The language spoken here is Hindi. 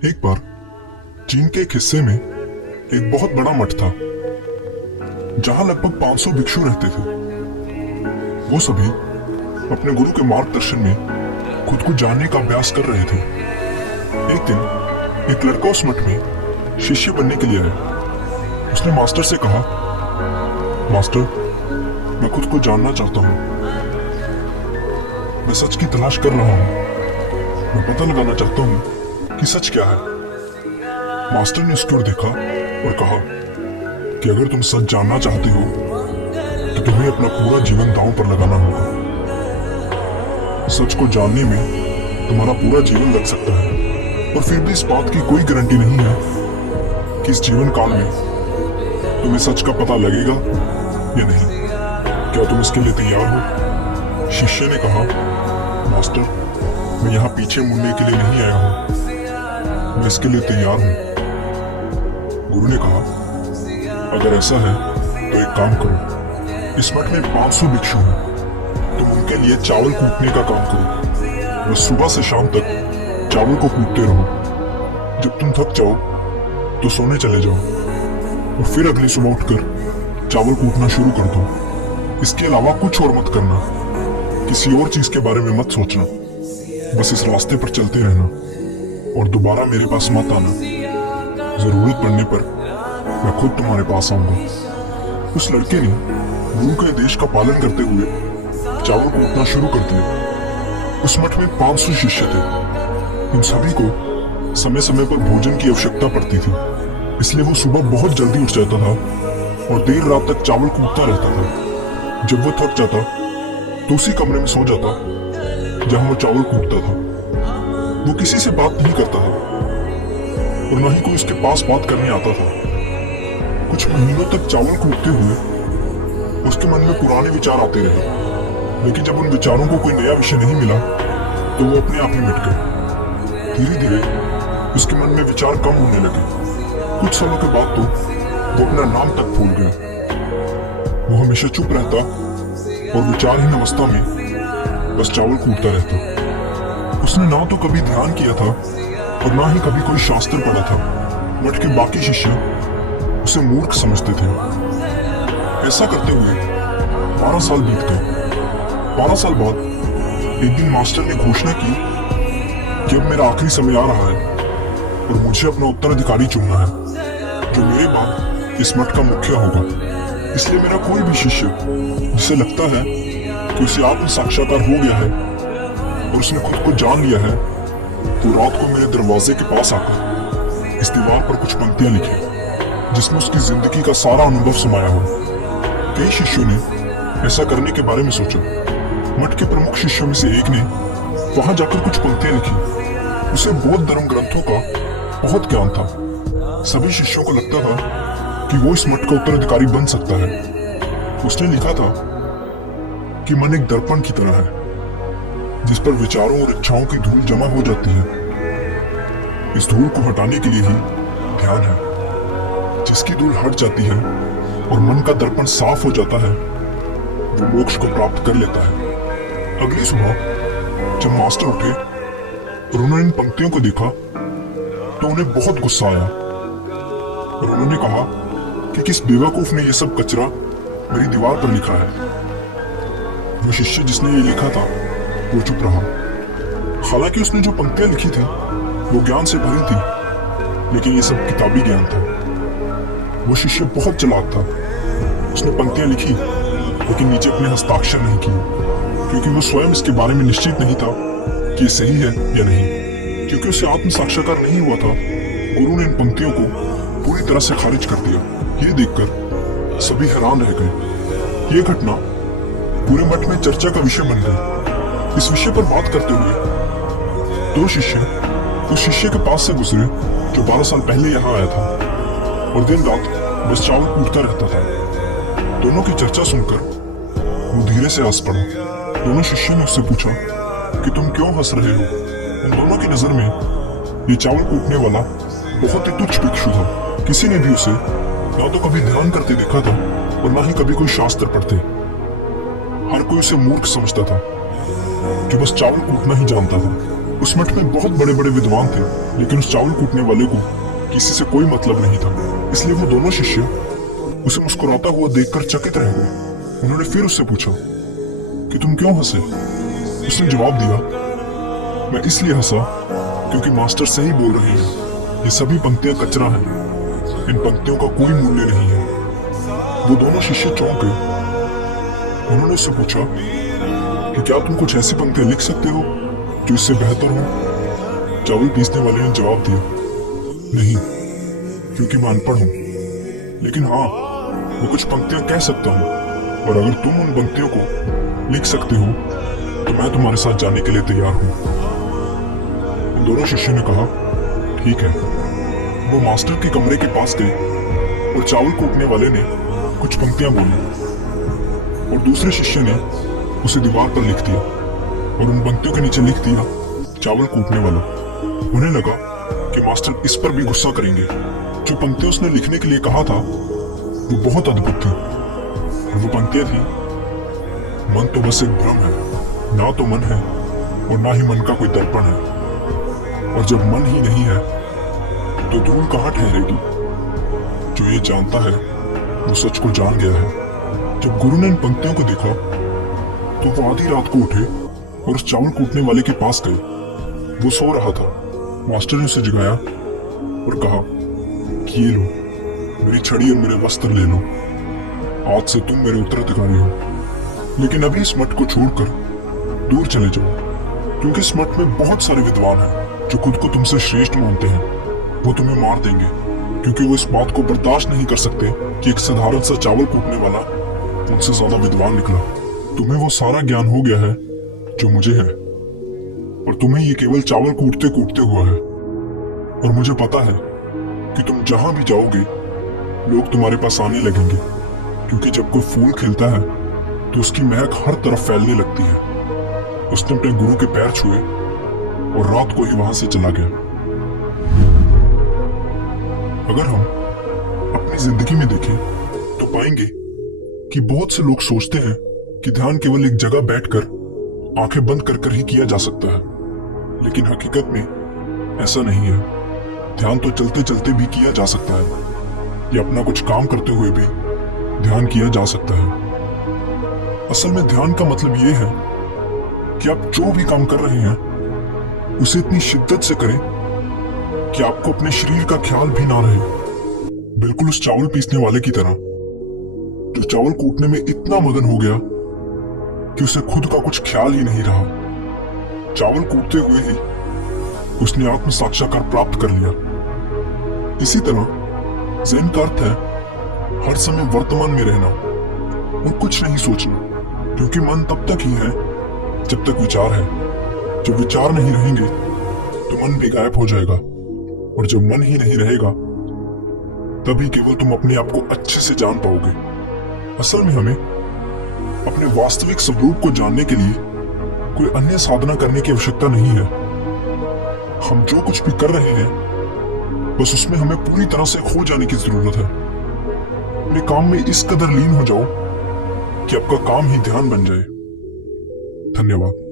एक बार चीन के एक हिस्से में एक बहुत बड़ा मठ था जहां लगभग 500 भिक्षु रहते थे। वो सभी अपने गुरु के मार्गदर्शन में खुद को जानने का अभ्यास कर रहे थे। एक दिन एक लड़का उस मठ में शिष्य बनने के लिए आया। उसने मास्टर से कहा, मास्टर, मैं खुद को जानना चाहता हूं। मैं सच की तलाश कर रहा हूं। मैं पता लगाना चाहता हूं कि सच क्या है। मास्टर ने उसकी ओर देखा और कहा कि अगर तुम सच जानना चाहते हो तो तुम्हें अपना पूरा जीवन दांव पर लगाना होगा। सच को जानने में तुम्हारा पूरा जीवन लग सकता है, और फिर भी इस बात की कोई गारंटी नहीं है कि इस जीवन काल में तुम्हें सच का पता लगेगा या नहीं। क्या तुम इसके लिए तैयार हो? शिष्य ने कहा, मास्टर, मैं यहाँ पीछे मुड़ने के लिए नहीं आया हूँ, मैं इसके लिए तैयार हूँ। गुरु ने कहा, अगर ऐसा है तो एक काम करो, इस मठ में 500 भिक्षु हैं, तुम उनके लिए चावल कूटने का काम करो। बस सुबह से शाम तक चावल को कूटते रहो। जब तुम थक जाओ तो सोने चले जाओ, और फिर अगली सुबह उठकर चावल कूटना शुरू कर दो। इसके अलावा कुछ और मत करना, किसी और चीज के बारे में मत सोचना। बस इस रास्ते पर चलते रहना और दोबारा मेरे पास मत आना। जरूरत पड़ने पर मैं खुद तुम्हारे पास आऊंगा। उस लड़के ने गुरु के आदेश का पालन करते हुए चावल कूटना शुरू कर दिया। उस मठ में 500 शिष्य थे। इन सभी को समय समय पर भोजन की आवश्यकता पड़ती थी, इसलिए वो सुबह बहुत जल्दी उठ जाता था और देर रात तक चावल कूटता रहता था। जब वो थक जाता तो उसी कमरे में सो जाता जहां वो चावल कूटता था। वो किसी से बात नहीं करता था और न ही कोई उसके पास बात करने आता था। कुछ महीनों तक चावल कूटते हुए उसके मन में पुराने विचार आते रहे, लेकिन जब उन विचारों को कोई नया विषय नहीं मिला तो वो अपने आप ही मिट गए। धीरे धीरे उसके मन में विचार कम होने लगे। कुछ सालों के बाद तो वो अपना नाम तक भूल गया। वो हमेशा चुप रहता और विचारहीन अवस्था में बस चावल कूटता रहता। उसने ना तो कभी ध्यान किया था और ना ही कभी कोई शास्त्र पढ़ा था। मठ के बाकी शिष्य उसे मूर्ख समझते थे। ऐसा करते हुए 12 साल बीत गए। 12 साल बाद एक दिन मास्टर ने घोषणा की कि अब मेरा आखिरी समय आ रहा है और मुझे अपना उत्तराधिकारी चुनना है, जो मेरे बाद इस मठ का मुखिया होगा। इसलिए मेरा कोई भी शिष्य जिसे लगता है कि उसे आत्म साक्षात्कार हो गया है और उसने खुद को जान लिया है, तो रात को मेरे दरवाजे के पास आकर इस दीवार पर कुछ पंक्तियां लिखी जिसमें उसकी जिंदगी का सारा अनुभव समाया हो। कई शिष्यों ने ऐसा करने के बारे में सोचा। मठ के प्रमुख शिष्यों में से एक ने वहां जाकर कुछ पंक्तियां लिखी। उसे बौद्ध धर्म ग्रंथों का बहुत ज्ञान था। सभी शिष्यों को लगता था कि वो इस मठ का उत्तराधिकारी बन सकता है। उसने लिखा था कि मन एक दर्पण की तरह है जिस पर विचारों और इच्छाओं की धूल जमा हो जाती है। इस धूल को हटाने के लिए ही ध्यान है। जिसकी धूल हट जाती है और मन का दर्पण साफ हो जाता है, वो मोक्ष को प्राप्त कर लेता है। अगली सुबह जब मास्टर उठे और उन्होंने इन पंक्तियों को देखा तो उन्हें बहुत गुस्सा आया और उन्होंने कहा कि किस बेवकूफ ने ये सब कचरा मेरी दीवार पर लिखा है। वो शिष्य जिसने ये लिखा था वो चुप रहा। हालांकि उसने जो पंक्तियां लिखी थी वो ज्ञान से भरी थी, लेकिन ये सब किताबी ज्ञान था। वो शिष्य बहुत चालाक था। उसने पंक्तियां लिखी लेकिन नीचे अपने हस्ताक्षर नहीं किए, क्योंकि वो स्वयं इसके बारे में निश्चित नहीं था कि ये सही है या नहीं। क्योंकि उसे आत्म साक्षात्कार नहीं हुआ था, गुरु ने इन पंक्तियों को पूरी तरह से खारिज कर दिया। ये देखकर सभी हैरान रह गए। ये घटना पूरे मठ में चर्चा का विषय बन गई। इस विषय पर बात करते हुए 2 शिष्य उस शिष्य के पास से गुजरे जो 12 साल पहले यहाँ आया था और दिन रात बस चावल कूटता रहता था। दोनों की चर्चा सुनकर वो धीरे से हंस पड़ा। दोनों शिष्यों ने उससे पूछा कि तुम क्यों हंस रहे हो? उन दोनों की नजर में ये चावल कूटने वाला बहुत ही तुच्छ भिक्षु था। किसी ने भी उसे ना तो कभी ध्यान करते देखा था और ना ही कभी कोई शास्त्र पढ़ते। हर कोई उसे मूर्ख समझता था कि बस चावल कूटना ही जानता था। उस मठ में बहुत बड़े बड़े विद्वान थे, लेकिन उस चावल कूटने वाले को किसी से कोई मतलब नहीं था। इसलिए वो दोनों शिष्य उसे मुस्कुराता हुआ देखकर चकित रह गए। उन्होंने फिर उससे पूछा कि तुम क्यों हंसे? उसने जवाब दिया, मैं इसलिए हंसा क्योंकि मास्टर सही बोल रहे हैं, ये सभी पंक्तियां कचरा हैं, इन पंक्तियों का कोई मूल्य नहीं है। वो दोनों शिष्य चौंक गए। उन्होंने उससे पूछा कि क्या तुम कुछ ऐसी पंक्तियां लिख सकते हो जो इससे बेहतर हो? चावल पीसने वाले ने जवाब दिया, नहीं, क्योंकि मैं अनपढ़ हूं, लेकिन हाँ, मैं कुछ पंक्तियां कह सकता हूं, और अगर तुम उन पंक्तियों को लिख सकते हो तो मैं तुम्हारे साथ जाने के लिए तैयार हूं। उन दोनों शिष्यों ने कहा, ठीक है। वो मास्टर के कमरे के पास गए और चावल कूटने वाले ने कुछ पंक्तियां बोली और दूसरे शिष्य ने उसे दीवार पर लिख दिया और उन पंक्तियों के नीचे लिख दिया, चावल कूटने वाला। उन्हें लगा कि मास्टर इस पर भी गुस्सा करेंगे। जो पंक्तियां उसने लिखने के लिए कहा था वो बहुत अद्भुत थी, और वो पंक्तियां थी, मन तो बस एक भ्रम है, ना तो मन है और ना ही मन का कोई दर्पण है, और जब मन ही नहीं है तो धूल कहाँ ठहरेगी? जो ये जानता है वो सच को जान गया है। जब गुरु ने इन पंक्तियों को देखा तो वो आधी रात को उठे और उस चावल कूटने वाले के पास गए। वो सो रहा था। मास्टर ने उसे जगाया और कहा कि ये लो, मेरी छड़ी और मेरे वस्त्र ले लो, आज से तुम मेरे उत्तराधिकारी हो, लेकिन अभी इस मठ को छोड़कर दूर चले जाओ, क्योंकि इस मठ में बहुत सारे विद्वान हैं जो खुद को तुमसे श्रेष्ठ मानते हैं। वो तुम्हें मार देंगे, क्योंकि वो इस बात को बर्दाश्त नहीं कर सकते कि एक साधारण सा चावल कूटने वाला उनसे ज्यादा विद्वान निकला। तुम्हें वो सारा ज्ञान हो गया है जो मुझे है, और तुम्हें ये केवल चावल कूटते कूटते हुआ है। और मुझे पता है कि तुम जहां भी जाओगे लोग तुम्हारे पास आने लगेंगे, क्योंकि जब कोई फूल खिलता है तो उसकी महक हर तरफ फैलने लगती है। उसने अपने गुरु के पैर छुए और रात को ही वहां से चला गया। अगर हम अपनी जिंदगी में देखें तो पाएंगे कि बहुत से लोग सोचते हैं कि ध्यान केवल एक जगह बैठकर आंखें बंद कर ही किया जा सकता है, लेकिन हकीकत में ऐसा नहीं है। ध्यान तो चलते चलते भी किया जा सकता है, या अपना कुछ काम करते हुए भी ध्यान किया जा सकता है। असल में ध्यान का मतलब यह है कि आप जो भी काम कर रहे हैं उसे इतनी शिद्दत से करें कि आपको अपने शरीर का ख्याल भी ना रहे। बिल्कुल उस चावल पीसने वाले की तरह, जो चावल कूटने में इतना मगन हो गया कि उसे खुद का कुछ ख्याल ही नहीं रहा। चावल कूटते हुए ही उसने आत्म साक्षात्कार प्राप्त कर लिया। इसी तरह ज़ेन का अर्थ है हर समय वर्तमान में रहना और कुछ नहीं सोचना, क्योंकि मन तब तक ही है जब तक विचार है। जब विचार नहीं रहेंगे तो मन भी गायब हो जाएगा, और जब मन ही नहीं रहेगा तभी केवल तुम अपने आप को अच्छे से जान पाओगे। असल में हमें अपने वास्तविक स्वरूप को जानने के लिए कोई अन्य साधना करने की आवश्यकता नहीं है। हम जो कुछ भी कर रहे हैं बस उसमें हमें पूरी तरह से खो जाने की जरूरत है। अपने काम में इस कदर लीन हो जाओ कि आपका काम ही ध्यान बन जाए। धन्यवाद।